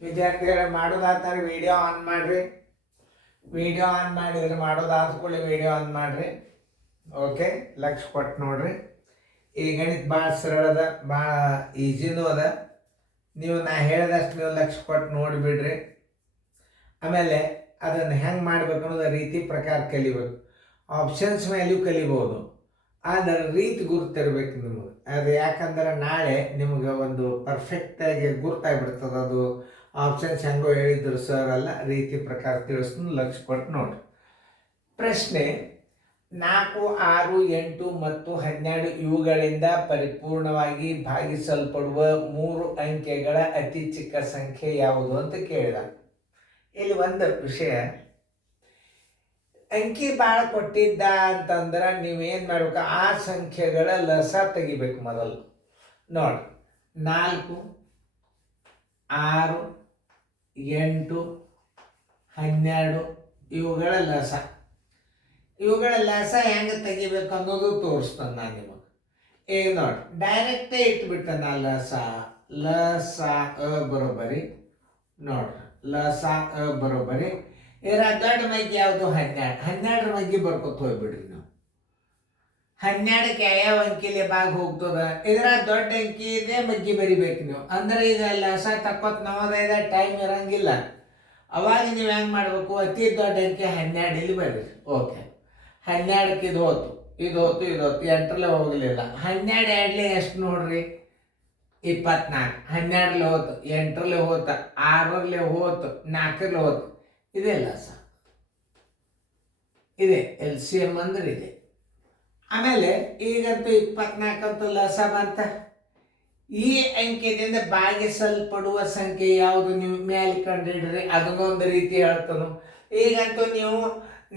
ವಿದ್ಯಾರ್ಥಿಗಳು ಮಾಡೋದಾದ್ರೆ video on ಮಾಡಿರಿ. ವಿಡಿಯೋ ಆನ್ ಮಾಡಿದ್ರೆ ಮಾಡೋದಾದ ಕೂಡಲೇ ವಿಡಿಯೋ ಆನ್ ಮಾಡಿರಿ. ಓಕೆ, ಲಕ್ಷ ಕೊಟ್ಟು ನೋಡ್ರಿ. ಈ ಗಣಿತ ಭಾಳ ಸರಳದ, ಭಾಳ ಈಜಿನೂ ಅದ. ನೀವು ನಾ ಹೇಳಿದಷ್ಟು ನೀವು ಲಕ್ಷ ಕೊಟ್ಟು ನೋಡಿಬಿಡ್ರಿ. ಆಮೇಲೆ ಅದನ್ನು ಹೆಂಗೆ ಮಾಡ್ಬೇಕು ಅನ್ನೋದು ರೀತಿ ಪ್ರಕಾರ ಕಲಿಬೇಕು. ಆಪ್ಷನ್ಸ್ ಮೇಲೆಯೂ ಕಲಿಬೋದು, ಆದರೆ ರೀತಿ ಗುರುತಿರ್ಬೇಕು ನಿಮಗೆ. ಅದು ಯಾಕಂದ್ರೆ ನಾಳೆ ನಿಮ್ಗೆ ಒಂದು ಪರ್ಫೆಕ್ಟಾಗಿ ಗುರ್ತಾಗ್ಬಿಡ್ತದೆ. ಅದು ಆಪ್ಷನ್ಸ್ ಹೆಂಗೋ ಹೇಳಿದ್ರು ಸರ್ ಅಲ್ಲ, ರೀತಿ ಪ್ರಕಾರ ತಿಳಿಸ್ಕೊಂಡು ಲಕ್ಷ ಕೊಟ್ಟು ನೋಡ್ರಿ. ಪ್ರಶ್ನೆ: 4, 6, 8 ಮತ್ತು 12 ಇವುಗಳಿಂದ ಪರಿಪೂರ್ಣವಾಗಿ ಭಾಗಿಸಲ್ಪಡುವ 3 ಅಂಕೆಗಳ ಅತಿ ಚಿಕ್ಕ ಸಂಖ್ಯೆ ಯಾವುದು ಅಂತ ಕೇಳಿದ. ಇಲ್ಲಿ ಒಂದು ವಿಷಯ, ಅಂಕಿ ಭಾಳ ಕೊಟ್ಟಿದ್ದ ಅಂತಂದ್ರೆ ನೀವೇನು ಮಾಡ್ಬೇಕು, ಆ ಸಂಖ್ಯೆಗಳ ಲಸ ತೆಗಿಬೇಕು ಮೊದಲು. ನೋಡಿ, 4, 6, 8, 12 ಇವುಗಳ ಲಸ. ಇವುಗಳ ಲಸ ಹೆಂಗೆ ತೆಗಿಬೇಕು ಅನ್ನೋದು ತೋರಿಸ್ತಾನೆ ನಾನು ನಿಮಗೆ. ಈಗ ನೋಡಿ, ಡೈರೆಕ್ಟೇ ಇಟ್ಬಿಟ್ಟೆ ನಾ ಲಸ. ಲಸ ಬರೋಬ್ಬರಿ ನೋಡ್ರಿ, ಲಸ ಬರೋಬ್ಬರಿ. ಇದರ ದೊಡ್ಡ ಮಗ್ಗಿ ಯಾವುದು? 12. 12 ಮಗ್ಗಿ ಬರ್ಕೊತ ಹೋಗ್ಬಿಡ್ರಿ ನಾವು. 12ಕ್ಕೆ ಯಾವ ಅಂಕಿಲೆ ಭಾಗ ಹೋಗ್ತದ? ಇದರ ದೊಡ್ಡ ಅಂಕಿ ಇದೆ, ಮಗ್ಗಿ ಬರಿಬೇಕು ನೀವು. ಅಂದ್ರೆ ಈಗ ಲಸ ತಕ್ಕೊತ್ ನವೋದಯದ ಟೈಮ್ ಇರಂಗಿಲ್ಲ. ಅವಾಗ ನೀವು ಹೆಂಗೆ ಮಾಡ್ಬೇಕು, ಅತಿ ದೊಡ್ಡ ಅಂಕಿ 12 ಇಲ್ಲಿ ಬರ್ರಿ. ಓಕೆ, 12ಕ್ಕೆ ಇದು ಹೋತು, ಇದು ಹೋತು, ಇದು ಹೋತು, 8ರಲ್ಲೇ ಹೋಗಲಿಲ್ಲ. 12 2 ಎಷ್ಟು ನೋಡ್ರಿ? 24. 12ರಲ್ಲೇ ಹೋತು, 8ರಲ್ಲೇ ಹೋತ, 6ರಲ್ಲೇ ಹೋತು, 4ರಲ್ಲೇ ಹೋತು. ಇದೇ ಲಸ, ಇದೆ ಎಲ್ ಸಿ ಎಮ್ ಅಂದ್ರೆ ಇದೆ. ಆಮೇಲೆ ಈಗಂತೂ 24 ಅಂತೂ ಲಸ ಬಂತ. ಈ ಅಂಕೆದಿಂದ ಭಾಗಿಸಲ್ಪಡುವ ಸಂಖ್ಯೆ ಯಾವುದು ನೀವು ಮೇಲೆ ಕಂಡಿಡ್ರಿ. ಅದನ್ನೊಂದು ರೀತಿ ಹೇಳ್ತಾನು. ಈಗಂತೂ ನೀವು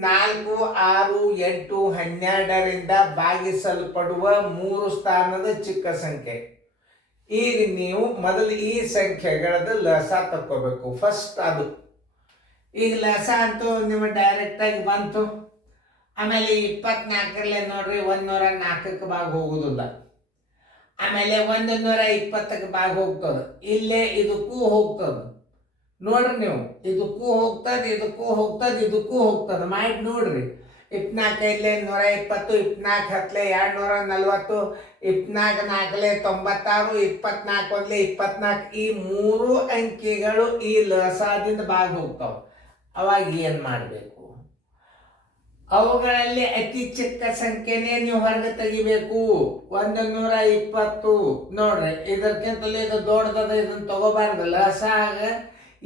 4, 6, 8, 12ರಿಂದ ಭಾಗಿಸಲ್ಪಡುವ 3 ಸ್ಥಾನದ ಚಿಕ್ಕ ಸಂಖ್ಯೆ. ಈಗ ನೀವು ಮೊದಲು ಈ ಸಂಖ್ಯೆಗಳದ್ದು ಲಸ ತಕ್ಕೋಬೇಕು ಫಸ್ಟ್. ಅದು ಈಗ ಲಸ ಅಂತೂ ನಿಮ್ಮ ಡೈರೆಕ್ಟಾಗಿ ಬಂತು. ಆಮೇಲೆ 24ರಲ್ಲೇ ನೋಡ್ರಿ 104ಕ್ಕೆ ಭಾಗ ಹೋಗುದಿಲ್ಲ. ಆಮೇಲೆ 120ಕ್ಕೆ ಭಾಗ ಹೋಗ್ತದೆ. ಇಲ್ಲೇ ಇದಕ್ಕೂ ಹೋಗ್ತದೆ ನೋಡ್ರಿ ನೀವು. ಇದಕ್ಕೂ ಹೋಗ್ತದೆ, ಇದಕ್ಕೂ ಹೋಗ್ತದೆ, ಇದಕ್ಕೂ ಹೋಗ್ತದೆ. ಮಾಡಿ ನೋಡ್ರಿ. 24 ಇಲ್ಲೇ 120, 24 ಹತ್ತಲೆ 240, 24 4ಲೆ 96, 24 1ಲೆ 24. ಈ 3 ಅಂಕಿಗಳು ಈ ಲಸದಿಂದ ಭಾಗ ಹೋಗ್ತಾವೆ. ಅವಾಗ ಏನು ಮಾಡಬೇಕು? ಅವುಗಳಲ್ಲಿ ಅತಿ ಚಿಕ್ಕ ಸಂಖ್ಯೆನೇ ನೀವು ಹೊರಗೆ ತೆಗಿಬೇಕು. 120 ನೋಡ್ರಿ, ಇದಕ್ಕಿಂತಲೇ ಇದು ದೊಡ್ಡದ, ಇದನ್ನು ತಗೋಬಾರ್ದು. ಲಸ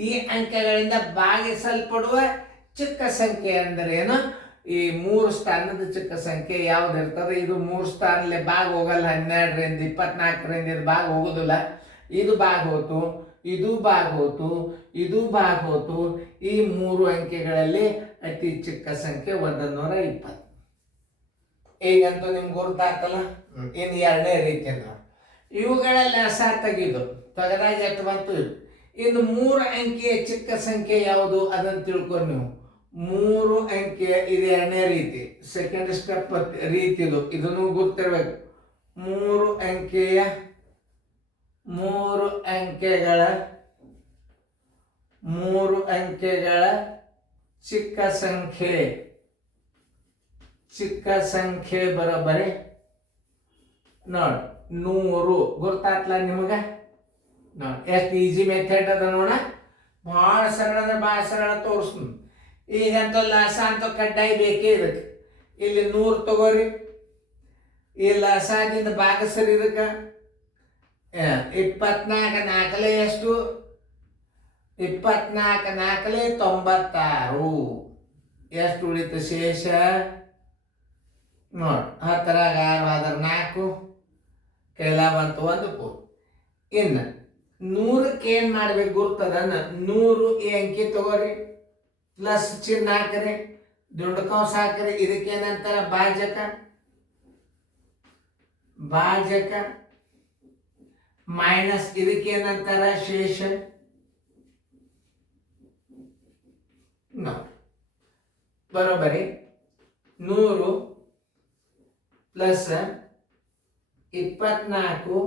ಈ ಅಂಕೆಗಳಿಂದ ಭಾಗಿಸಲ್ಪಡುವ ಚಿಕ್ಕ ಸಂಖ್ಯೆ ಅಂದರೆ ಏನು? ಈ 3 ಸ್ಥಾನದ ಚಿಕ್ಕ ಸಂಖ್ಯೆ ಯಾವ್ದು ಇರ್ತದೆ? ಇದು 3 ಸ್ಥಾನದಲ್ಲಿ ಭಾಗ ಹೋಗಲ್ಲ. 12ರಿಂದ 24ರಿಂದ ಇದು ಭಾಗ ಹೋಗೋದಿಲ್ಲ. ಇದು ಭಾಗ ಹೋತು, ಇದು ಭಾಗ ಹೋತು, ಇದು ಭಾಗ ಹೋತು. ಈ 3 ಅಂಕೆಗಳಲ್ಲಿ ಅತಿ ಚಿಕ್ಕ ಸಂಖ್ಯೆ 120. ಈಗಂತೂ ನಿಮ್ಗೆ ಗೊತ್ತಾಗ್ತಲ್ಲ. ಇನ್ನು ಎರಡನೇ ರೀತಿ ನೋಡಿ, ಇವುಗಳ ಲಸ ತೆಗೆದು ತೆಗೆದಾಗ ಎಷ್ಟು ಬಂತು? ಇನ್ನು 3 ಅಂಕೆಯ ಚಿಕ್ಕ ಸಂಖ್ಯೆ ಯಾವುದು ಅದನ್ನು ತಿಳ್ಕೊಂಡು ನೀವು 3 ಅಂಕೆಯ, ಇದು ಎರಡನೇ ರೀತಿ, ಸೆಕೆಂಡ್ ಸ್ಟೆಪ್ ರೀತಿ. ಇದನ್ನು ಗೊತ್ತಿರಬೇಕು. 3 ಅಂಕೆಗಳ ಚಿಕ್ಕ ಸಂಖ್ಯೆ ಬರೋಬ್ಬರಿ ನೋಡಿ 100. ಗೊತ್ತಾಗ್ತಲ್ಲ ನಿಮಗೆ? ನೋಡಿ ಎಷ್ಟು ಈಸಿ ಮೆಥಡ್ ಅದ ನೋಡ. ಭಾಳ ಸರಳ ಅಂದ್ರೆ ಭಾಳ ಸರಳ ತೋರಿಸ್ತೀನಿ. ಈಗಂತೂ ಲಸ ಅಂತೂ ಕಡ್ಡಾಯ ಬೇಕೇ ಇದಕ್ಕೆ. ಇಲ್ಲಿ 100 ತಗೋರಿ. ಈ ಲಸದಿಂದ ಭಾಗಿಸ್ರಿ ಇದಕ್ಕೆ. 24 4ಲೆ ಎಷ್ಟು? 24 4ಲೆ 96. ಎಷ್ಟು ಉಳಿತು ಶೇಷ? ನೋಡಿ 10ರಾಗ 6 ಆದ್ರೆ 4, ಕೈಲ ಬಂತು 1 ಪೂರ್. ಇನ್ನು 100ಕ್ಕೆ ಏನು ಮಾಡ್ಬೇಕು ಗುರ್ತದನ್ನ? 100 ಈ ಅಂಕಿ ತಗೋರಿ, ಪ್ಲಸ್ ಚಿಹ್ನೆ ಹಾಕ್ರಿ, ದುಂಡು ಕಂಸ ಹಾಕ್ರಿ. ಇದಕ್ಕೇನಂತಾರ? ಭಾಜಕ. ಮೈನಸ್ ಇದಕ್ಕೇನಂತಾರ? ಶೇಷ. ನೋಡಿ ಬರೋಬ್ಬರಿ 100 ಪ್ಲಸ್ 24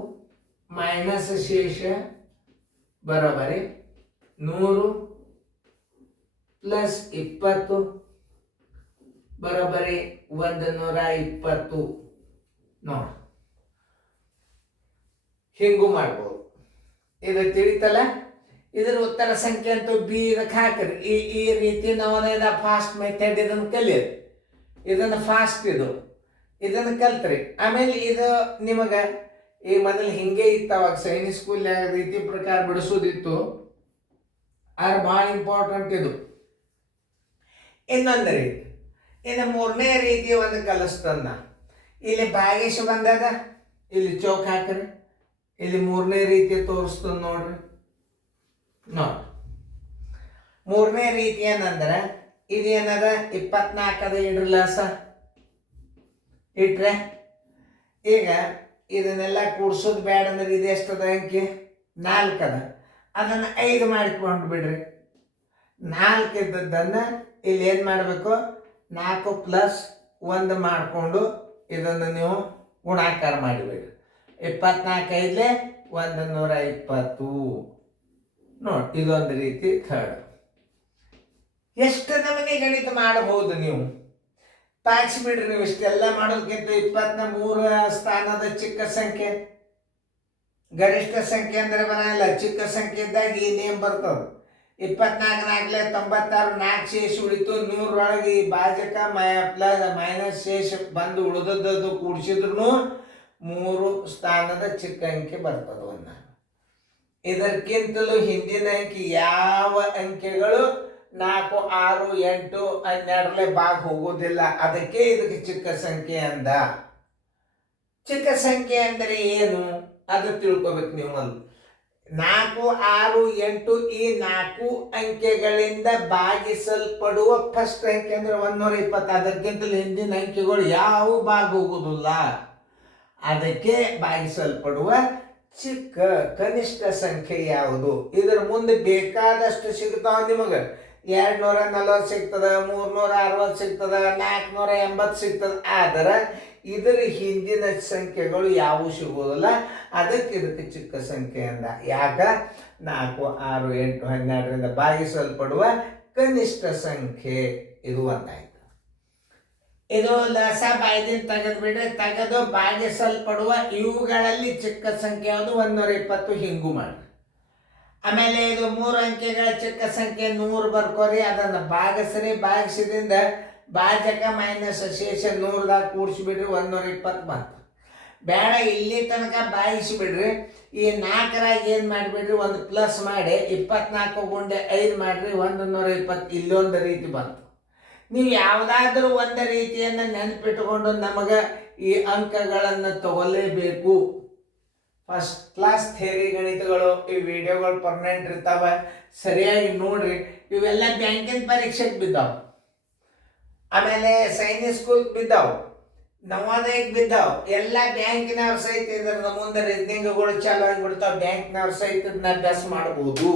ಮೈನಸ್ ಶೇಷ ಬರೋಬ್ಬರಿ 100 ಪ್ಲಸ್ 20 ಬರೋಬ್ಬರಿ 120 ನೋಡಿ. ಹಿಂಗೂ ಮಾಡ್ಬೋದು. ಇದು ತಿಳಿತಲ್ಲ. ಇದರ ಉತ್ತರ ಸಂಖ್ಯೆ ಅಂತೂ ಬಿ. ಇದಕ್ಕೆ ಹಾಕ್ರಿ. ಈ ರೀತಿ ನಾವು ಫಾಸ್ಟ್ ಮೆಥಡ್ ಇದನ್ನು ಕಲಿಯೋದು. ಇದನ್ನು ಫಾಸ್ಟ್ ಇದನ್ನು ಕಲ್ತ್ರಿ. ಆಮೇಲೆ ಇದು ನಿಮಗೆ ಈ ಮೊದಲು ಹಿಂಗೆ ಇತ್ತು, ಅವಾಗ ಸೈನಿಕ್ ಸ್ಕೂಲ್ನಾಗ ರೀತಿ ಪ್ರಕಾರ ಬಿಡಿಸೋದಿತ್ತು. ಆದ್ರೆ ಭಾಳ ಇಂಪಾರ್ಟೆಂಟ್ ಇದು. ಇನ್ನೊಂದು ರೀತಿ, ಇನ್ನು ಮೂರನೇ ರೀತಿ ಒಂದು ಕಲಿಸ್ತಂದ. ಇಲ್ಲಿ ಭಾಗೇಶ್ ಬಂದಾಗ ಇಲ್ಲಿ ಚೌಕ್ ಹಾಕ್ರಿ. ಇಲ್ಲಿ ಮೂರನೇ ರೀತಿ ತೋರಿಸ್ತದ ನೋಡ್ರಿ. ನೋಡಿ, ಮೂರನೇ ರೀತಿ ಏನಂದ್ರೆ ಇದೇನದ 24 ಇಡ್ರಲಾಸ ಇಟ್ರೆ ಈಗ ಇದನ್ನೆಲ್ಲ ಕೂಡ್ಸೋದು ಬೇಡ ಅಂದ್ರೆ ಇದು ಎಷ್ಟದ ಅಂಕಿ 4 ಅದ. ಅದನ್ನು 5 ಮಾಡಿಕೊಂಡು ಬಿಡ್ರಿ. 4 ಇದ್ದದ್ದನ್ನು ಇಲ್ಲಿ ಏನು ಮಾಡಬೇಕು, 4 ಪ್ಲಸ್ 1 ಮಾಡಿಕೊಂಡು ಇದನ್ನು ನೀವು ಗುಣಾಕಾರ ಮಾಡಿಬಿಡ್ರಿ. 24 5 120 ನೋಡಿ. ಇದೊಂದು ರೀತಿ ಥರ್ಡ್. ಎಷ್ಟು ನಮೂನೆ ಗಣಿತ ಮಾಡಬಹುದು ನೀವು. ತಾಗಿಸ್ಬಿಡ್ರಿ. ನೀವು ಇಷ್ಟೆಲ್ಲ ಮಾಡೋದಕ್ಕಿಂತ 23 ಸ್ಥಾನದ ಚಿಕ್ಕ ಸಂಖ್ಯೆ, ಗರಿಷ್ಠ ಸಂಖ್ಯೆ ಅಂದ್ರೆ ಬರಲ್ಲ. ಚಿಕ್ಕ ಸಂಖ್ಯೆ ಇದ್ದಾಗ ಈ ನೇಮ್ ಬರ್ತದೆ. 24 4 96, 4 ಶೇಷ ಉಳಿತು. 100 ಒಳಗೆ ಈ ಭಾಜಕ ಪ್ಲಸ್ ಮೈನಸ್ ಶೇಷ ಬಂದು ಉಳಿದದ್ದು ಕೂಡಿಸಿದ್ರು 3 ಸ್ಥಾನದ ಚಿಕ್ಕ ಅಂಕೆ ಬರ್ತದೆ. ಇದಕ್ಕಿಂತಲೂ ಹಿಂದಿನ ಅಂಕಿ ಯಾವ ಅಂಕೆಗಳು 4 6 8 12 ಭಾಗ ಹೋಗೋದಿಲ್ಲ. ಅದಕ್ಕೆ ಇದಕ್ಕೆ ಚಿಕ್ಕ ಸಂಖ್ಯೆ ಅಂದ. ಚಿಕ್ಕ ಸಂಖ್ಯೆ ಅಂದರೆ ಏನು ಅದು ತಿಳ್ಕೊಬೇಕು ನೀವು. 4 6 8 ಈ 4 ಅಂಕೆಗಳಿಂದ ಭಾಗಿಸಲ್ಪಡುವ ಫಸ್ಟ್ ಅಂಕೆ ಅಂದ್ರೆ 120. ಅದಕ್ಕಿಂತಲೂ ಹಿಂದಿನ ಅಂಕೆಗಳು ಯಾವ ಭಾಗ ಹೋಗುವುದಿಲ್ಲ. ಅದಕ್ಕೆ ಭಾಗಿಸಲ್ಪಡುವ ಚಿಕ್ಕ ಕನಿಷ್ಠ ಸಂಖ್ಯೆ ಯಾವುದು. ಇದರ ಮುಂದೆ ಬೇಕಾದಷ್ಟು ಸಿಗ್ತಾವ ನಿಮಗೆ. 240 ಸಿಗ್ತದ, 360 ಸಿಗ್ತದ, 480 ಸಿಗ್ತದ. ಆದರೆ ಇದರ ಹಿಂದಿನ ಸಂಖ್ಯೆಗಳು ಯಾವುವು ಸಿಗೋದಿಲ್ಲ. ಅದಕ್ಕೆ ಇದಕ್ಕೆ ಚಿಕ್ಕ ಸಂಖ್ಯೆ ಅಂದ. ಯಾಕ? 4 6 8 12ರಿಂದ ಭಾಗಿಸಲ್ಪಡುವ ಕನಿಷ್ಠ ಸಂಖ್ಯೆ ಇದು ಒಂದಾಯ್ತು. ಇದು ಲಸ ಬಾಯ್ದಿನ ತೆಗೆದು ಬಿಡ್ರಿ. ತೆಗೆದು ಭಾಗಿಸಲ್ಪಡುವ ಇವುಗಳಲ್ಲಿ ಚಿಕ್ಕ ಸಂಖ್ಯೆ ಯಾವುದು 120 ಹಿಂಗೂ ಮಾಡಿ. ಆಮೇಲೆ ಇದು 3 ಅಂಕೆಗಳ ಚಿಕ್ಕ ಸಂಖ್ಯೆ 100 ಬರ್ಕೋರಿ. ಅದನ್ನು ಭಾಗಿಸ್ರಿ. ಭಾಗಿಸಿದಿಂದ ಭಾಜಕ ಮೈನಸ್ ಶೇಷ 100ದಾಗ ಕೂಡಿಸಿಬಿಡ್ರಿ. 120 ಬಂತು. ಬೇಡ ಇಲ್ಲಿ ತನಕ ಭಾಗಿಸಿಬಿಡ್ರಿ. ಈ 4ರಾಗ ಏನು ಮಾಡಿಬಿಡ್ರಿ, ಒಂದು ಪ್ಲಸ್ ಮಾಡಿ 24 ಗುಂಡೆ 5 ಮಾಡಿರಿ. 120 ಇಲ್ಲೊಂದು ರೀತಿ ಬಂತು. ನೀವು ಯಾವುದಾದ್ರೂ ಒಂದು ರೀತಿಯನ್ನು ನೆನಪಿಟ್ಟುಕೊಂಡು ನಮಗೆ ಈ ಅಂಕಗಳನ್ನು ತಗೊಳ್ಳೇಬೇಕು. ಫಸ್ಟ್ ಕ್ಲಾಸ್ ಥಿಯರಿ ಗಣಿತಗಳು ಈ ವಿಡಿಯೋಗಳು ಪರ್ಮನೆಂಟ್ ಇರ್ತಾವೆ. ಸರಿಯಾಗಿ ನೋಡ್ರಿ. ಇವೆಲ್ಲ ಬ್ಯಾಂಕಿನ ಪರೀಕ್ಷೆಗೆ ಬಿದ್ದಾವೆ. ಆಮೇಲೆ ಸೈನಿಕ್ ಸ್ಕೂಲ್ ಬಿದ್ದಾವೆ, ನವೋದಯಕ್ಕೆ ಬಿದ್ದಾವೆ. ಎಲ್ಲ ಬ್ಯಾಂಕಿನವ್ರ ಸಹಿತ ಇದ್ರ ಮುಂದೆ ರೀಸನಿಂಗ್ಗಳು ಚಾಲು ಆಗಿಬಿಡ್ತಾವೆ. ಬ್ಯಾಂಕ್ನವ್ರ ಸಹಿತ ಅಭ್ಯಾಸ ಮಾಡ್ಬೋದು.